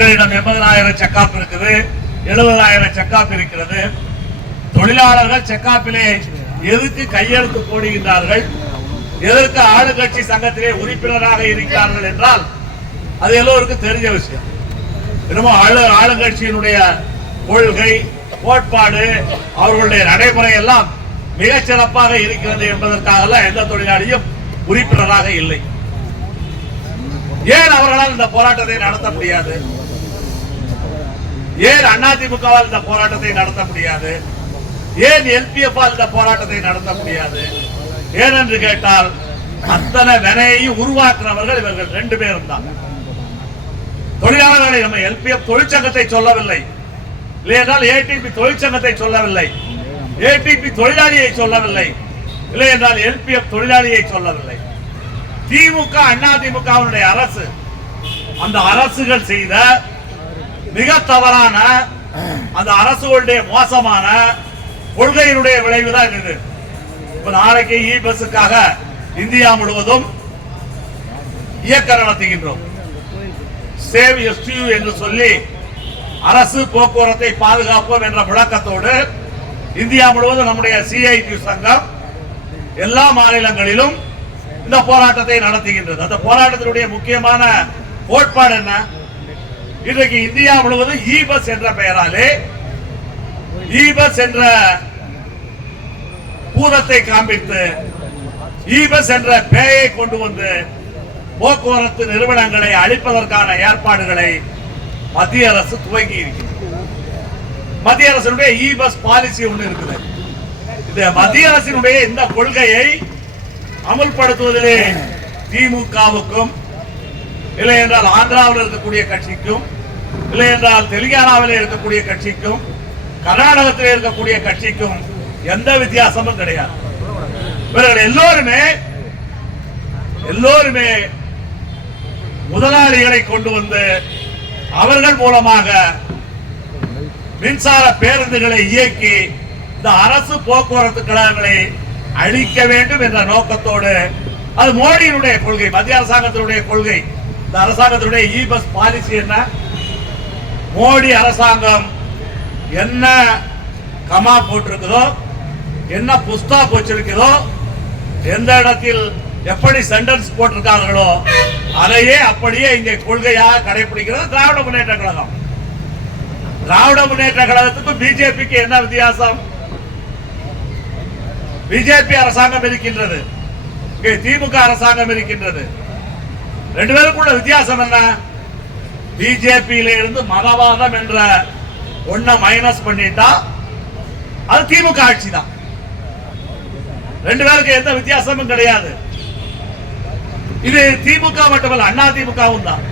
எங்களிடம் எண்பதாயிரம் செக்காப் இருக்குது. எழுபதாயிரம் செக்காப் இருக்கிறது. தொழிலாளர்கள் செக்காப்பிலே எதுக்கு கையெழுத்து போடுகின்றார்கள்? எதற்கு ஆளுங்கட்சி சங்கத்திலே உறுப்பினராக இருக்கிறார்கள் என்றால் அது எல்லோருக்கும் தெரிஞ்ச விஷயம். என்னமோ ஆளு ஆளுங்கட்சியினுடைய கொள்கை கோட்பாடு அவர்களுடைய நடைமுறை எல்லாம் மிகச் சிறப்பாக இருக்கிறது என்பதற்காக எந்த தொழிலாளியும் உறுப்பினராக இல்லை. ஏன் அவர்களால் இந்த போராட்டத்தை நடத்த முடியாது? ஏன் அதிமுகவால் இந்த போராட்டத்தை நடத்த முடியாது? ஏன் எல்பிஎஃப் இந்த போராட்டத்தை நடத்த முடியாது? ஏனென்று கேட்டால் அத்தனை வினையையும் உருவாக்குறவர்கள் இவர்கள் ரெண்டு பேரும் தான். தொழிலாளர்களை நம்ம எல்பிஎஃப் தொழிற்சங்கத்தை சொல்லவில்லை. இல்லையென்றால் ஏடிபி தொழிற்சங்கத்தை சொல்லவில்லை. ஏடிபி தொழிலாளியை சொல்லவில்லை. இல்லை என்றால் எல்பிஎஃப் தொழிலாளியை சொல்லவில்லை. திமுக அண்ணா திமுகவினுடைய அரசு. அந்த அரசுகள் செய்த மிக தவறான அந்த அரசுகளுடைய மோசமான கொள்கையினுடைய விளைவுதான் இது. இப்ப நாளைக்கு இ பஸ்ஸுக்காக இந்தியா முழுவதும் இயக்க நடத்துகின்றோம் சேவ் எஸ்டியூ என்று சொல்லி அரசு போக்குவரத்தை பாதுகாப்போம் என்ற முழக்கத்தோடு இந்தியா முழுவதும் நம்முடைய சிஐடி சங்கம் எல்லா மாநிலங்களிலும் இந்த போராட்டத்தை நடத்துகின்றது. அந்த போராட்டத்தினுடைய முக்கியமான கோட்பாடு என்ன? இன்றைக்கு இந்தியா முழுவதும் இ பஸ் என்ற பெயராலே இ பஸ் என்ற பூதத்தை காண்பித்து இ பஸ் என்ற பேயை கொண்டு வந்து போக்குவரத்து நிறுவனங்களை அழிப்பதற்கான ஏற்பாடுகளை மத்திய அரசு துவங்கி இருக்கிறது. மத்திய அரசினுடைய இ பஸ் பாலிசி ஒன்று இருக்குது. இந்த மத்திய அரசினுடைய இந்த கொள்கையை அமல்படுத்துவதிலே திமுகவுக்கும் இல்லை என்றால் ஆந்திராவில் இருக்கக்கூடிய கட்சிக்கும் இல்லை என்றால் தெலுங்கானாவில் இருக்கக்கூடிய கட்சிக்கும் கர்நாடகத்தில் இருக்கக்கூடிய கட்சிக்கும் எந்த வித்தியாசமும் கிடையாது. இவர்கள் எல்லோருமே எல்லோருமே முதலாளிகளை கொண்டு வந்து அவர்கள் மூலமாக மின்சார பேருந்துகளை இயக்கி இந்த அரசு போக்குவரத்து கழகங்களை அழிக்க வேண்டும் என்ற நோக்கத்தோடு அது மோடியினுடைய கொள்கை மத்திய அரசாங்கத்தினுடைய கொள்கை. இந்த அரசாங்கத்தினுடைய இ பஸ் பாலிசி என்ன? மோடி அரசாங்கம் என்ன கமா போட்டிருக்குதோ என்ன புஸ்தா வச்சிருக்கிறதோ எந்த இடத்தில் எப்படி சென்டென்ஸ் போட்டிருக்கார்களோ அதையே அப்படியே இங்கே கொள்கையாக கடைபிடிக்கிறது திராவிட முன்னேற்ற கழகம். திராவிட முன்னேற்ற கழகத்துக்கும் பிஜேபிக்கு என்ன வித்தியாசம்? பிஜேபி அரசாங்கம் இருக்கின்றது. இங்கே திமுக அரசாங்கம் இருக்கின்றது. ரெண்டு பேருக்குள்ள வித்தியாசம் என்ன? பிஜேபியில இருந்து மதவாதம் என்ற ஒன்ன மைனஸ் பண்ணிட்டா அது திமுக ஆட்சி தான் ரெண்டு பேருக்கு எந்த வித்தியாசமும் கிடையாது. இது திமுக மட்டுமல்ல அண்ணா திமுகவும் தான்.